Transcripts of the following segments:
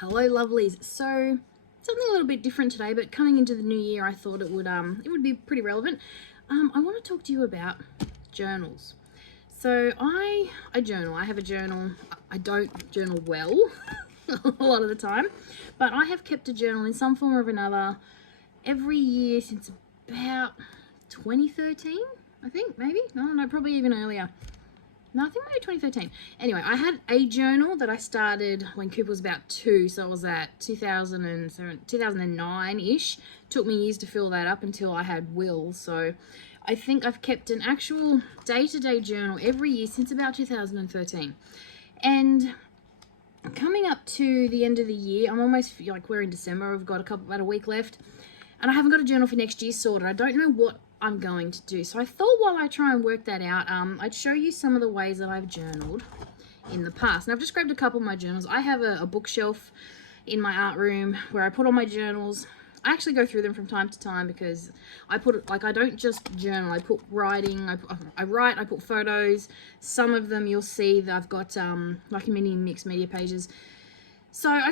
Hello lovelies. So something a little bit different today, but coming into the new year I thought it would be pretty relevant. I want to talk to you about journals. So I journal. I have a journal. I don't journal well a lot of the time, but I have kept a journal in some form or another every year since about 2013, I think. Maybe no, probably even earlier. No, I think maybe 2013. Anyway, I had a journal that I started when Cooper was about 2, so it was at 2009-ish. Took me years to fill that up until I had Will, so I think I've kept an actual day-to-day journal every year since about 2013. And coming up to the end of the year, I'm almost, like, we're in December, I've got about a week left, and I haven't got a journal for next year sorted. I don't know what I'm going to do. So I thought while I try and work that out, I'd show you some of the ways that I've journaled in the past. And I've just grabbed a couple of my journals. I have a bookshelf in my art room where I put all my journals. I actually go through them from time to time because I don't just journal. I put writing, I write, I put photos. Some of them you'll see that I've got like mini mixed media pages. So I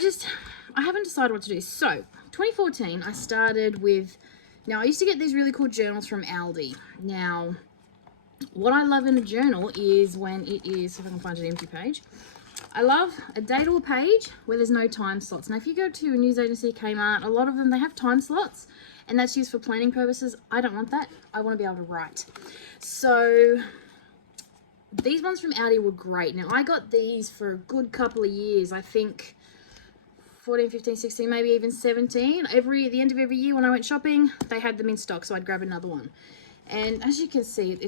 haven't decided what to do. So 2014, I started with, now I used to get these really cool journals from Aldi. Now, what I love in a journal is when it is, if I can find an empty page, I love a date or page where there's no time slots. Now, if you go to a news agency, Kmart, a lot of them, they have time slots, and that's used for planning purposes. I don't want that. I want to be able to write. So these ones from Aldi were great. Now, I got these for a good couple of years. I think 14, 15, 16, maybe even 17. At the end of every year when I went shopping, they had them in stock, so I'd grab another one. And as you can see,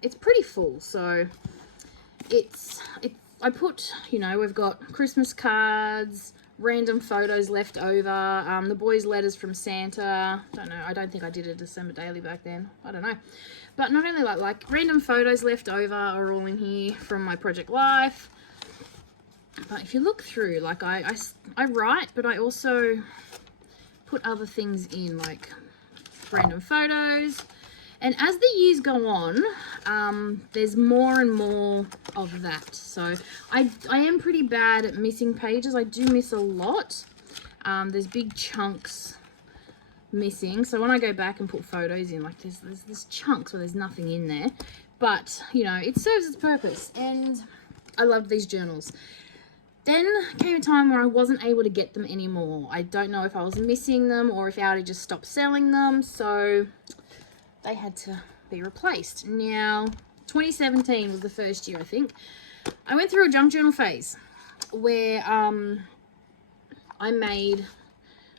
it's pretty full. So I put, we've got Christmas cards, random photos left over, the boys' letters from Santa. Don't know, I don't think I did a December daily back then. I don't know. But not only like random photos left over are all in here from my project life. But if you look through, like I write, but I also put other things in, like random photos. And as the years go on, there's more and more of that. So I am pretty bad at missing pages. I do miss a lot. There's big chunks missing. So when I go back and put photos in, like there's chunks where there's nothing in there. But, it serves its purpose. And I loved these journals. Then came a time where I wasn't able to get them anymore. I don't know if I was missing them or if Aldi just stopped selling them, so they had to be replaced. Now, 2017 was the first year, I think. I went through a junk journal phase where I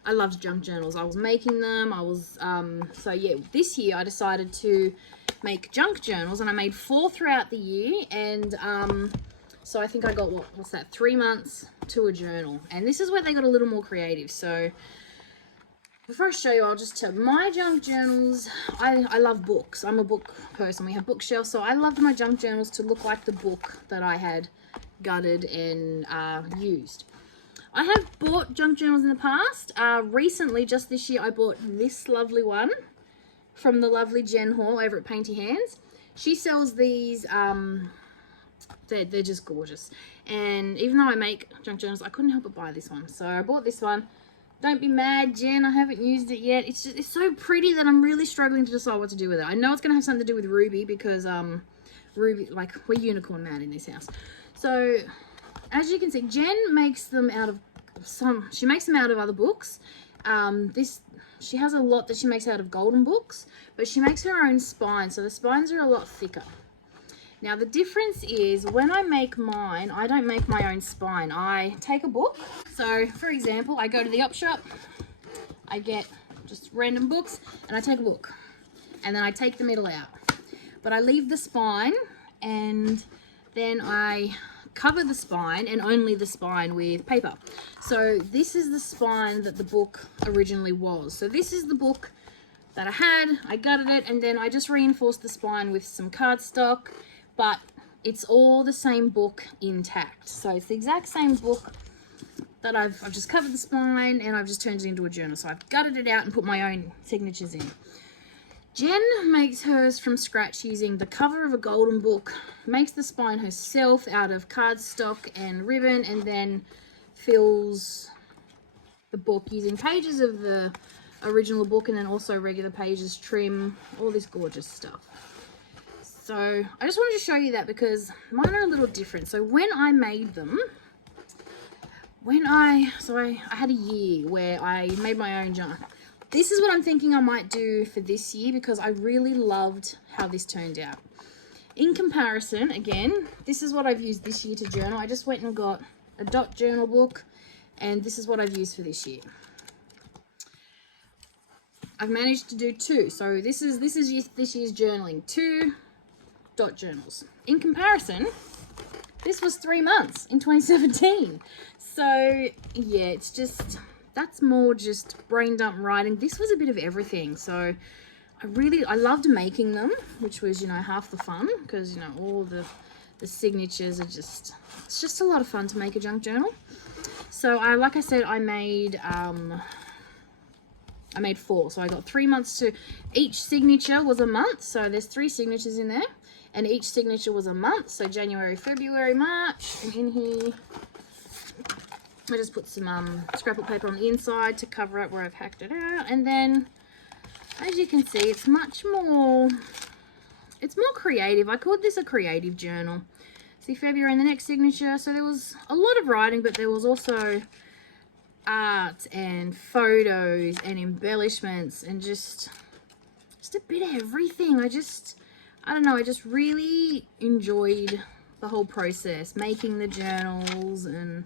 loved junk journals. I was making them. This year I decided to make junk journals, and I made 4 throughout the year, and so I think I got, what's that, 3 months to a journal. And this is where they got a little more creative. So before I show you, I'll just tell my junk journals. I love books. I'm a book person. We have bookshelves. So I loved my junk journals to look like the book that I had gutted and used. I have bought junk journals in the past. Recently, just this year, I bought this lovely one from the lovely Jen Hall over at Painty Hands. She sells these... They're just gorgeous. And even though I make junk journals, I couldn't help but buy this one. So I bought this one. Don't be mad, Jen, I haven't used it yet. It's so pretty that I'm really struggling to decide what to do with it. I know it's going to have something to do with Ruby because Ruby, like, we're unicorn mad in this house. So as you can see, Jen makes them out of she makes them out of other books. She has a lot that she makes out of golden books, but she makes her own spine, so the spines are a lot thicker. Now, the difference is when I make mine, I don't make my own spine. I take a book. So, for example, I go to the op shop, I get just random books, and I take a book. And then I take the middle out. But I leave the spine, and then I cover the spine, and only the spine, with paper. So, this is the spine that the book originally was. So, this is the book that I had. I gutted it, and then I just reinforced the spine with some cardstock. But it's all the same book intact. So it's the exact same book that I've just covered the spine and I've just turned it into a journal. So I've gutted it out and put my own signatures in. Jen makes hers from scratch using the cover of a golden book, makes the spine herself out of cardstock and ribbon, and then fills the book using pages of the original book and then also regular pages, trim, all this gorgeous stuff. So I just wanted to show you that because mine are a little different. So when I made them, I had a year where I made my own junk. This is what I'm thinking I might do for this year because I really loved how this turned out. In comparison, again, this is what I've used this year to journal. I just went and got a dot journal book and this is what I've used for this year. I've managed to do 2. So this is this year's journaling, 2 dot journals. In comparison, this was 3 months in 2017. So yeah, it's just, that's more just brain dump writing. This was a bit of everything. So I loved making them, which was, you know, half the fun because, you know, all the signatures are just, it's just a lot of fun to make a junk journal. So like I said, I made 4. So I got 3 months to, each signature was a month. So there's 3 signatures in there and each signature was a month. So January, February, March, and in here, I just put some scrapbook paper on the inside to cover up where I've hacked it out. And then, as you can see, it's much more, it's more creative. I called this a creative journal. See, February in the next signature. So there was a lot of writing, but there was also art and photos and embellishments and just a bit of everything. I don't know, I just really enjoyed the whole process, making the journals, and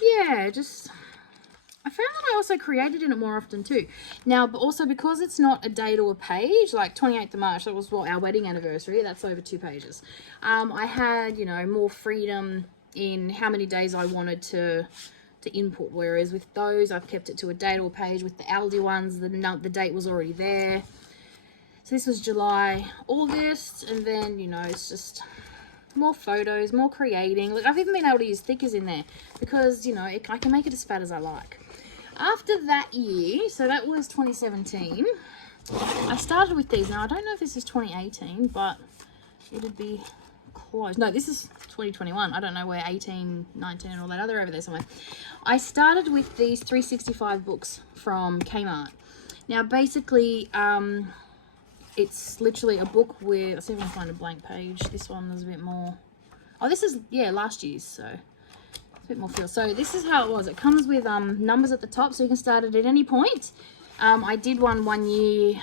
yeah, I found that I also created in it more often too. Now, but also because it's not a date or a page, like 28th of March, that was our wedding anniversary, that's over 2 pages. I had, you know, more freedom in how many days I wanted to input, whereas with those, I've kept it to a date or page. With the Aldi ones, the date was already there. So this was July, August, and then, you know, it's just more photos, more creating. Look, I've even been able to use stickers in there because, you know, I can make it as fat as I like. After that year, so that was 2017, I started with these. Now, I don't know if this is 2018, but it'd be close. No, this is 2021. I don't know where 18, 19, and all that other over there somewhere. I started with these 365 books from Kmart. Now, basically, it's literally a book with, let's see if I can find a blank page. This one is a bit more, oh, this is, yeah, last year's, so it's a bit more feel. So this is how it was. It comes with numbers at the top, so you can start it at any point. I did one year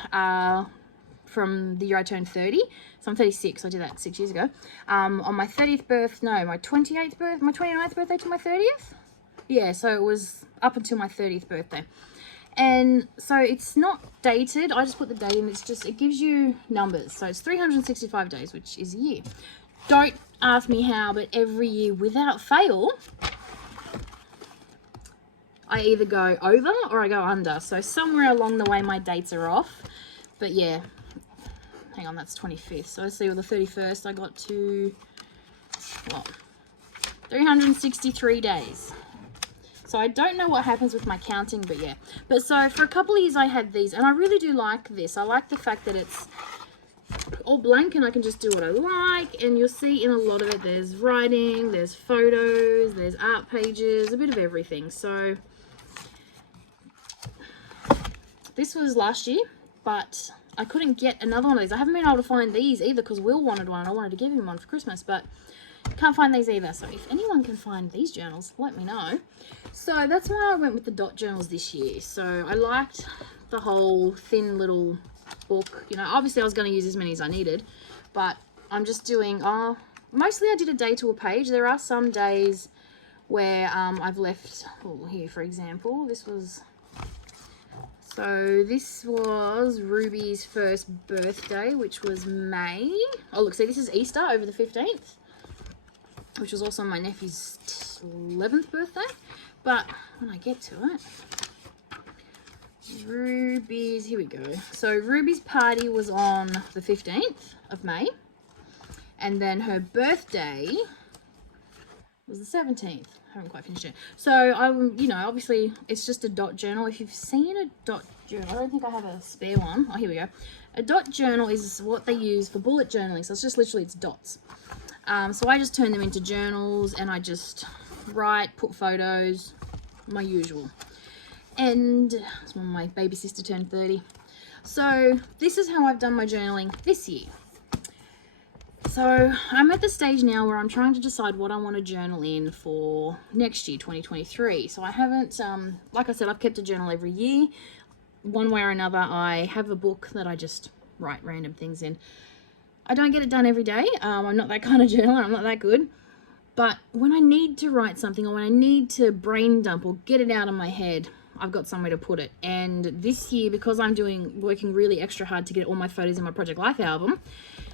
from the year I turned 30. So I'm 36, I did that 6 years ago. On my 30th birthday, no, my 28th birthday, my 29th birthday to my 30th. Yeah, so it was up until my 30th birthday. And so it's not dated. I just put the date in. It's just, it gives you numbers. So it's 365 days, which is a year. Don't ask me how, but every year without fail, I either go over or I go under. So somewhere along the way, my dates are off. But yeah, hang on, that's 25th. So let's see, with the 31st, I got to, what, 363 days. So I don't know what happens with my counting, but yeah. But so for a couple of years I had these, and I really do like this. I like the fact that it's all blank and I can just do what I like. And you'll see in a lot of it, there's writing, there's photos, there's art pages, a bit of everything. So this was last year, but I couldn't get another one of these. I haven't been able to find these either because Will wanted one. I wanted to give him one for Christmas, but can't find these either. So if anyone can find these journals, let me know. So that's why I went with the dot journals this year. So I liked the whole thin little book. You know, obviously I was going to use as many as I needed, but I'm just doing, mostly I did a day to a page. There are some days where I've left, well, here for example, this was Ruby's first birthday, which was May. Oh, look, see, this is Easter over the 15th. Which was also my nephew's 11th birthday. But when I get to it, Ruby's, here we go. So Ruby's party was on the 15th of May. And then her birthday was the 17th. I haven't quite finished it. So, you know, obviously it's just a dot journal. If you've seen a dot journal, I don't think I have a spare one. Oh, here we go. A dot journal is what they use for bullet journaling. So it's just literally, it's dots. So I just turn them into journals and I just write, put photos, my usual. And it's when my baby sister turned 30. So this is how I've done my journaling this year. So I'm at the stage now where I'm trying to decide what I want to journal in for next year, 2023. So I haven't, like I said, I've kept a journal every year. One way or another, I have a book that I just write random things in. I don't get it done every day. I'm not that kind of journaler. I'm not that good. But when I need to write something, or when I need to brain dump or get it out of my head, I've got somewhere to put it. And this year, because I'm working really extra hard to get all my photos in my Project Life album,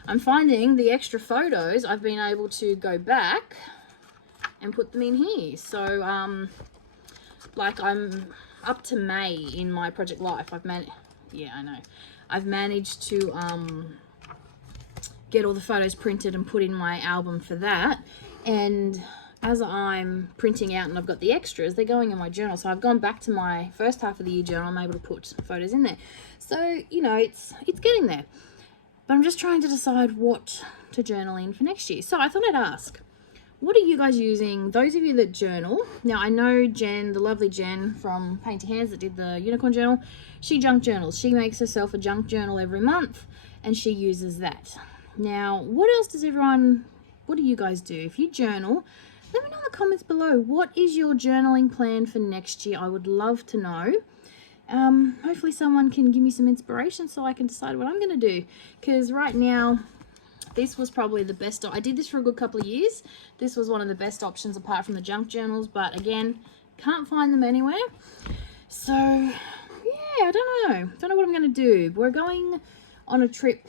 I'm finding the extra photos I've been able to go back and put them in here. So, like, I'm up to May in my Project Life. I've managed to get all the photos printed and put in my album for that. And as I'm printing out and I've got the extras, they're going in my journal. So I've gone back to my first half of the year journal. I'm able to put photos in there. So, you know, it's getting there. But I'm just trying to decide what to journal in for next year. So I thought I'd ask, what are you guys using? Those of you that journal. Now, I know Jen, the lovely Jen from Painty Hands that did the unicorn journal, she junk journals. She makes herself a junk journal every month and she uses that. Now, what do you guys do? If you journal, let me know in the comments below. What is your journaling plan for next year? I would love to know. Hopefully someone can give me some inspiration so I can decide what I'm going to do. Because right now, this was probably the best. I did this for a good couple of years. This was one of the best options apart from the junk journals. But again, can't find them anywhere. So, yeah, I don't know. Don't know what I'm going to do. We're going on a trip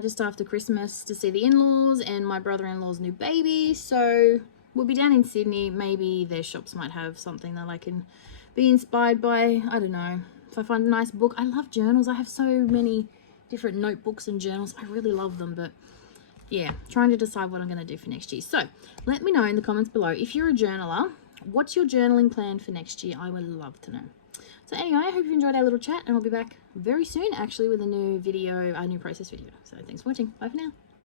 just after Christmas to see the in-laws and my brother-in-law's new baby. So we'll be down in Sydney. Maybe their shops might have something that I can be inspired by. I don't know. If I find a nice book. I love journals. I have so many different notebooks and journals. I really love them. But yeah, trying to decide what I'm going to do for next year. So let me know in the comments below. If you're a journaler, what's your journaling plan for next year? I would love to know. So anyway, I hope you enjoyed our little chat, and I'll be back very soon actually with a new video, a new process video. So thanks for watching. Bye for now.